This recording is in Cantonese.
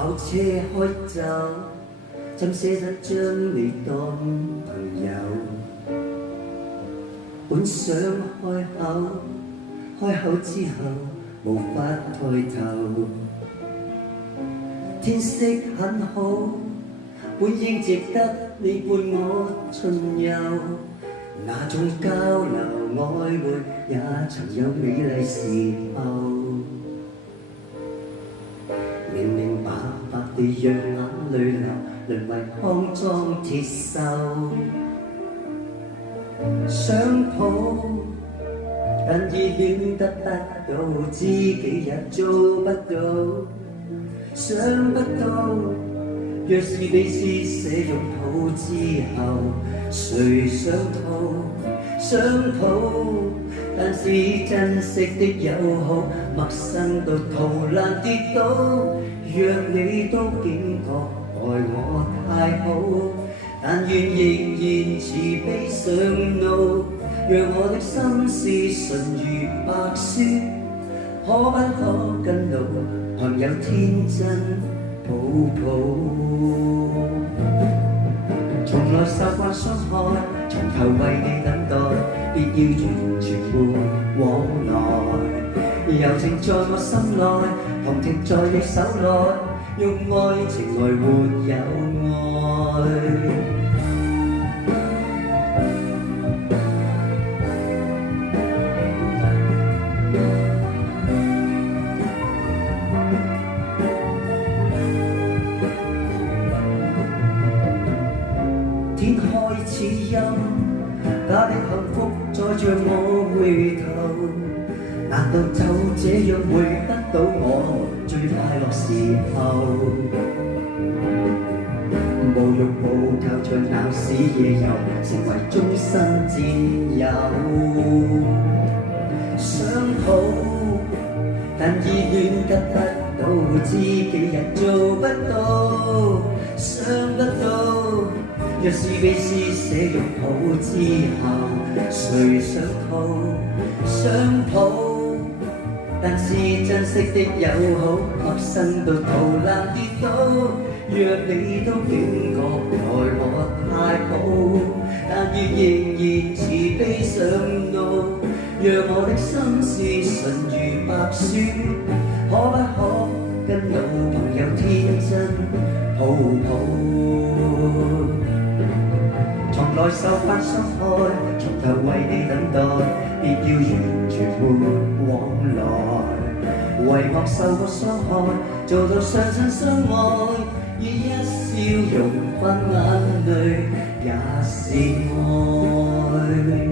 跑車開走，怎捨得將你當朋友？本想開口，開口之後無法抬頭。天色很好，本應值得你伴我巡遊。那種交流曖昧也曾有美麗時候。明明白白地讓眼淚流，淪為骯髒鐵鏽。想抱，但已戀得不到，知己也做不到。想不到，若是被施捨擁抱之後，誰想逃？想抱，但是珍惜的友好，陌生到逃難跌倒。若你都警覺愛我太好，但願仍然慈悲上路，讓我的心事純如白雪。可不可跟老朋友天真抱抱？從來習慣傷害，從頭為你等待，必要完全沒往來。柔情在我心內，同情在你手內，用愛情來活有愛。天開始陰，假的幸福再像我回頭，難道就這樣回不到我最快樂時候？無欲無求像鬧市夜遊，成為終身戰友。想抱，但已戀得不到，知己也做不到。想不到，若是被施捨擁抱之後，誰想逃？想抱，但是珍惜的友好，陌生到逃難跌倒。若你都警覺愛我太好，但願仍然慈悲上路，讓我的心事純如白雪。可不可跟老朋友天真抱抱？從來受慣傷害，從頭為你等待，必要完全沒往來。遺忘受過傷害，做到相親相愛，以一笑容分眼淚，也是愛。